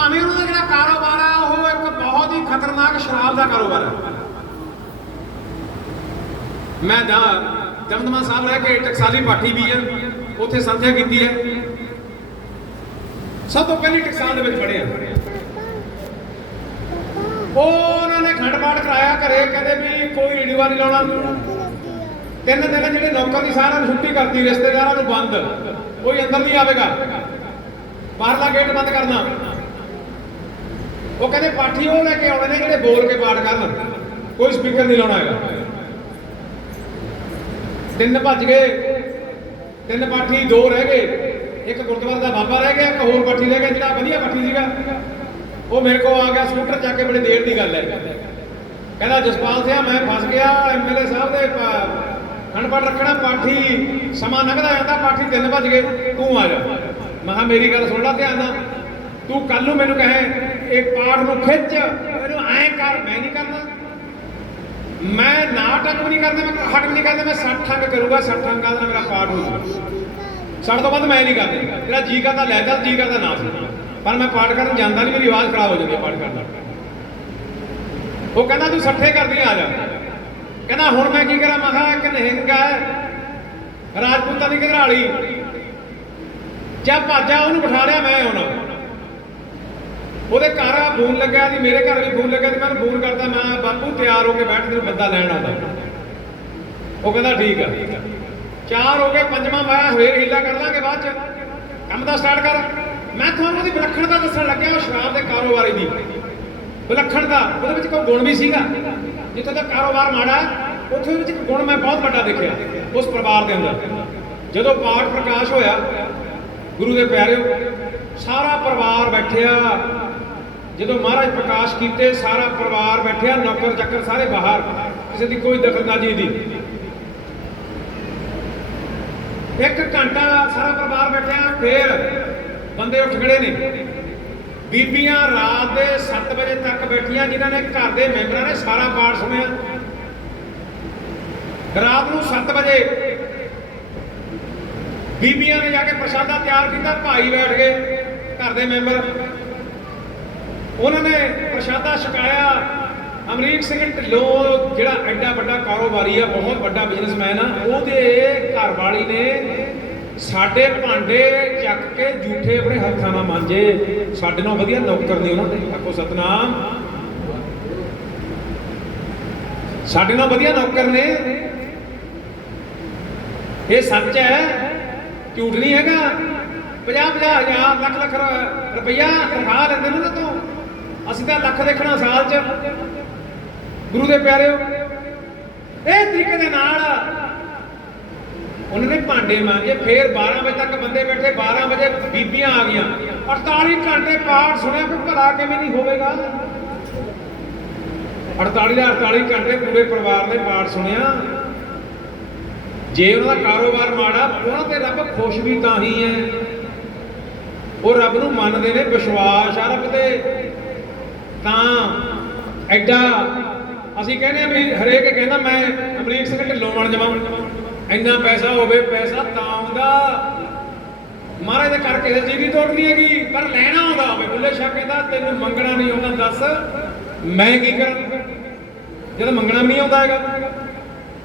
ਭਾਵੇਂ ਉਹਨਾਂ ਦਾ ਜਿਹੜਾ ਕਾਰੋਬਾਰ ਆ, ਉਹ ਇੱਕ ਬਹੁਤ ਹੀ ਖਤਰਨਾਕ ਸ਼ਰਾਬ ਦਾ ਕਾਰੋਬਾਰ ਹੈ ਮੈਂ ਦਾ ਦਮਦਮਾ ਸਾਹਿਬ ਰਹਿ ਕੇ ਟਕਸਾਲੀ ਪਾਠੀ ਵੀ ਹੈ ਉੱਥੇ ਸੰਥਿਆ ਕੀਤੀ ਹੈ ਸਭ ਤੋਂ ਪਹਿਲੀ ਟਕਸਾਲ ਦੇ ਵਿੱਚ ਪੜਿਆ ਉਹ ਉਹਨਾਂ ਨੇ ਖੰਡ ਪਾਠ ਕਰਾਇਆ ਘਰੇ, ਕਹਿੰਦੇ ਵੀ ਕੋਈ ਰੇਡੀਓ ਨਹੀਂ ਲਾਉਣਾ ਤਿੰਨ ਦਿਨ ਜਿਹੜੇ ਨੌਕਰ ਦੀ ਸਾਰਿਆਂ ਨੂੰ ਛੁੱਟੀ ਕਰਤੀ, ਰਿਸ਼ਤੇਦਾਰਾਂ ਨੂੰ ਬੰਦ, ਕੋਈ ਅੰਦਰ ਨਹੀਂ ਆਵੇਗਾ। ਬਾਹਰਲਾ ਗੇਟ ਬੰਦ ਕਰਨਾ। ਉਹ ਕਹਿੰਦੇ ਪਾਠੀ ਉਹ ਲੈ ਕੇ ਆਉਣੇ ਨੇ ਜਿਹੜੇ ਬੋਲ ਕੇ ਪਾਠ ਕਰਨ। ਕੋਈ ਸਪੀਕਰ ਨਹੀਂ ਲਾਉਣਾ ਹੈਗਾ। ਤਿੰਨ ਭੱਜ ਗਏ। ਤਿੰਨ ਪਾਠੀ ਦੋ ਰਹਿ ਗਏ। ਇੱਕ ਗੁਰਦੁਆਰੇ ਦਾ ਬਾਬਾ ਰਹਿ ਗਿਆ, ਇੱਕ ਹੋਰ ਪਾਠੀ ਰਹਿ ਗਿਆ, ਜਿਹੜਾ ਵਧੀਆ ਪਾਠੀ ਸੀਗਾ। ਉਹ ਮੇਰੇ ਕੋਲ ਆ ਗਿਆ, ਸਕੂਟਰ ਚੱਕ ਕੇ ਬੜੀ ਦੇਰ ਦੀ ਗੱਲ ਹੈ। ਕਹਿੰਦਾ, ਜਸਪਾਲ ਸਿੰਘ ਮੈਂ ਫਸ ਗਿਆ ਐਮਐਲਏ ਸਾਹਿਬ ਦੇ ਖਣਪੜ ਰੱਖਣਾ, ਪਾਠੀ ਸਮਾਂ ਲੰਘਦਾ ਜਾਂਦਾ, ਪਾਠੀ ਤਿੰਨ ਵੱਜ ਗਏ, ਤੂੰ ਆ ਜਾ। ਮੈਂ ਕਿਹਾ, ਮੇਰੀ ਗੱਲ ਸੁਣ ਲੈ ਧਿਆਨ ਨਾਲ। ਤੂੰ ਕੱਲ ਨੂੰ ਮੈਨੂੰ ਕਹੇ ਇਹ ਪਾਠ ਨੂੰ ਖਿੱਚ, ਇਹਨੂੰ ਐਂ ਕਰ, ਮੈਂ ਨਹੀਂ ਕਰਨਾ। ਮੈਂ ਨਾਟਕ ਵੀ ਨਹੀਂ ਕਰਦਾ, ਮੈਂ ਹਟ ਵੀ ਨਹੀਂ ਕਰਦਾ, ਮੈਂ 60 ਅੰਗ ਕਰੂੰਗਾ 60 ਅੰਗਾਂ ਦਾ ਮੇਰਾ ਪਾਠ ਹੋ ਜਾਊਗਾ ਸੜ ਤੋਂ ਵੱਧ ਮੈਂ ਨਹੀਂ ਕਰਦਾ। ਤੇਰਾ ਜੀ ਕਰਦਾ, ਲੈ ਚੱਲ, ਜੀ ਕਰਦਾ, ਨਾ ਪਰ ਮੈਂ ਪਾਠ ਕਰਨ ਜਾਂਦਾ ਨਹੀਂ ਮੇਰੀ ਆਵਾਜ਼ ਖਰਾਬ ਹੋ ਜਾਂਦੀ ਹੈ ਪਾਠ ਕਰਦਾ ਉਹ ਕਹਿੰਦਾ, ਤੂੰ ਸੱਠੇ ਕਰਦੀ ਆ ਜਾ। ਕਹਿੰਦਾ, ਹੁਣ ਮੈਂ ਕੀ ਕਰਾਂ? ਮੈਂ ਕਿਹਾ, ਇੱਕ ਨਿਹੰਗ ਰਾਜਪੂਤਾਂ ਦੀ ਘਰਾਲੀ। ਜਾ ਭਾਜਾ ਉਹਨੂੰ ਬਿਠਾ ਲਿਆ ਮੈਂ। ਉਹਦੇ ਘਰ ਆ ਫੋਨ ਲੱਗਿਆ ਜੀ ਮੇਰੇ ਘਰ ਵੀ ਫੋਨ ਲੱਗਿਆ ਤੇ ਮੈਂ ਫੋਨ ਕਰਦਾ ਮੈਂ ਬਾਪੂ ਤਿਆਰ ਹੋ ਕੇ ਬੈਠ ਤੈਨੂੰ ਬੰਦਾ ਲੈਣ ਆਉਂਦਾ। ਉਹ ਕਹਿੰਦਾ ਠੀਕ ਆ। ਚਾਰ ਹੋ ਗਏ ਪੰਜਵਾਂ ਮੈਂ ਫੇਰ ਹੀਲਾ ਕਰ ਲਾਂਗੇ ਬਾਅਦ ਚ। ਕੰਮ ਦਾ ਸਟਾਰਟ ਕਰ। ਮੈਂ ਤੁਹਾਨੂੰ ਉਹਦੀ ਵਿਲੱਖਣਤਾ ਦੱਸਣ ਲੱਗਿਆ ਉਹ ਸ਼ਰਾਬ ਦੇ ਕਾਰੋਬਾਰੀ ਦੀ ਵਿਲੱਖਣਤਾ ਉਹਦੇ ਵਿੱਚ ਕੋਈ ਗੁਣ ਵੀ ਸੀਗਾ। ਜਿੱਥੇ ਦਾ ਕਾਰੋਬਾਰ ਮਾੜਾ ਹੈ, ਉੱਥੇ ਵਿੱਚ ਇੱਕ ਗੁਣ ਮੈਂ ਬਹੁਤ ਵੱਡਾ ਦੇਖਿਆ ਉਸ ਪਰਿਵਾਰ ਦੇ ਅੰਦਰ। ਜਦੋਂ ਪਾਠ ਪ੍ਰਕਾਸ਼ ਹੋਇਆ ਗੁਰੂ ਦੇ ਪਿਆਰਿਓ ਸਾਰਾ ਪਰਿਵਾਰ ਬੈਠਿਆ ਜਦੋਂ ਮਹਾਰਾਜ ਪ੍ਰਕਾਸ਼ ਕੀਤੇ, ਸਾਰਾ ਪਰਿਵਾਰ ਬੈਠਿਆ, ਨੌਕਰ ਚੱਕਰ ਸਾਰੇ ਬਾਹਰ। ਕਿਸੇ ਦੀ ਕੋਈ ਦਖਲਅੰਦਾਜ਼ੀ ਨਹੀਂ। ਇੱਕ ਘੰਟਾ ਸਾਰਾ ਪਰਿਵਾਰ ਬੈਠਿਆ, ਫੇਰ ਬੰਦੇ ਉੱਠ ਖੜੇ ਨੇ। ਬੀਬੀਆਂ ਰਾਤ ਦੇ 7 ਵਜੇ ਤੱਕ ਬੈਠੀਆਂ, ਜਿਨ੍ਹਾਂ ਨੇ ਘਰ ਦੇ ਮੈਂਬਰਾਂ ਨੇ ਸਾਰਾ ਪਾਠ ਸੁਣਿਆ। ਰਾਤ ਨੂੰ 7 ਵਜੇ ਬੀਬੀਆਂ ਨੇ ਜਾ ਕੇ ਪ੍ਰਸ਼ਾਦਾ ਤਿਆਰ ਕੀਤਾ, ਭਾਈ ਬੈਠ ਗਏ ਘਰ ਦੇ ਮੈਂਬਰ। ਉਹਨਾਂ ਨੇ ਪ੍ਰਸ਼ਾਦਾ ਛਕਾਇਆ। ਅਮਰੀਕ ਸਿੰਘ ਢਿੱਲੋਂ, ਜਿਹੜਾ ਐਡਾ ਵੱਡਾ ਕਾਰੋਬਾਰੀ ਆ, ਬਹੁਤ ਵੱਡਾ ਬਿਜ਼ਨਸਮੈਨ ਆ, ਉਹਦੇ ਘਰ ਵਾਲੀ ਨੇ ਸਾਡੇ ਭਾਂਡੇ ਚੱਕ ਕੇ ਝੂਠੇ ਆਪਣੇ ਹੱਥਾਂ ਨਾਲ ਮਾਂਜੇ। ਸਾਡੇ ਨਾਲ ਵਧੀਆ ਨੌਕਰ ਨੇ ਉਹਨਾਂ ਦੇ। ਆਖੋ ਸਤਨਾਮ। ਸਾਡੇ ਨਾਲ ਵਧੀਆ ਨੌਕਰ ਨੇ। ਇਹ ਸੱਚ ਹੈ? ਝੂਠ ਨਹੀਂ ਹੈਗਾ। 50 50 ਹਜ਼ਾਰ ਲੱਖ ਲੱਖ ਰ- ਰੁਪਈਆ ਤਨਖਾਹ ਲੈਂਦੇ ਨੇ ਨਾ ਤੋਂ। ਅਸੀਂ ਤਾਂ ਲੱਖ ਦੇਖਣਾ ਸਾਲ 'ਚ। ਗੁਰੂ ਦੇ ਪਿਆਰਿਓ, ਇਹ ਤਰੀਕੇ ਦੇ ਨਾਲ ਉਹਨਾਂ ਨੇ ਭਾਂਡੇ ਮਾਂਜੇ, ਫੇਰ 12 ਵਜੇ ਤੱਕ ਬੰਦੇ ਬੈਠੇ 12 ਵਜੇ ਬੀਬੀਆਂ ਆ ਗਈਆਂ। 48 ਘੰਟੇ ਪਾਠ ਸੁਣਿਆ ਕੋਈ ਭਲਾ ਕਿਵੇਂ ਨਹੀਂ ਹੋਵੇਗਾ? 48 ਦਾ 48 ਘੰਟੇ ਪੂਰੇ ਪਰਿਵਾਰ ਨੇ ਪਾਠ ਸੁਣਿਆ। ਜੇ ਉਹਨਾਂ ਦਾ ਕਾਰੋਬਾਰ ਮਾੜਾ, ਉਹਨਾਂ ਤੇ ਰੱਬ ਖੁਸ਼ ਵੀ ਤਾਂ ਹੀ ਹੈ। ਉਹ ਰੱਬ ਨੂੰ ਮੰਨਦੇ ਨੇ, ਵਿਸ਼ਵਾਸ ਆ ਰੱਬ ਤੇ। ਤਾਂ ਐਡਾ ਅਸੀਂ ਕਹਿੰਦੇ ਵੀ ਹਰੇਕ ਕਹਿੰਦਾ ਮੈਂ ਅਮਰੀਕ ਸਿੰਘ ਢਿੱਲੋਂ ਬਣ ਜਾਵਾਂ। ਇੰਨਾ ਪੈਸਾ ਹੋਵੇ, ਪੈਸਾ ਤਾਂ ਆਉਂਦਾ। ਮਹਾਰਾਜ ਦੇ ਘਰ ਕਿਸੇ ਚੀਜ਼ ਤੋੜ ਨਹੀਂ ਹੈਗੀ, ਪਰ ਲੈਣਾ ਆਉਂਦਾ ਹੋਵੇ। ਬੁੱਲੇ ਸ਼ਾਹ ਕਹਿੰਦਾ, ਤੈਨੂੰ ਮੰਗਣਾ ਨਹੀਂ ਆਉਂਦਾ, ਦੱਸ। ਮੈਂ ਕੀ ਕਰਾਂ? ਜਦੋਂ ਮੰਗਣਾ ਨਹੀਂ ਆਉਂਦਾ ਹੈਗਾ।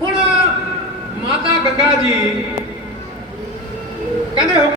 ਹੁਣ ਮਾਤਾ ਗੰਗਾ ਜੀ ਕਹਿੰਦੇ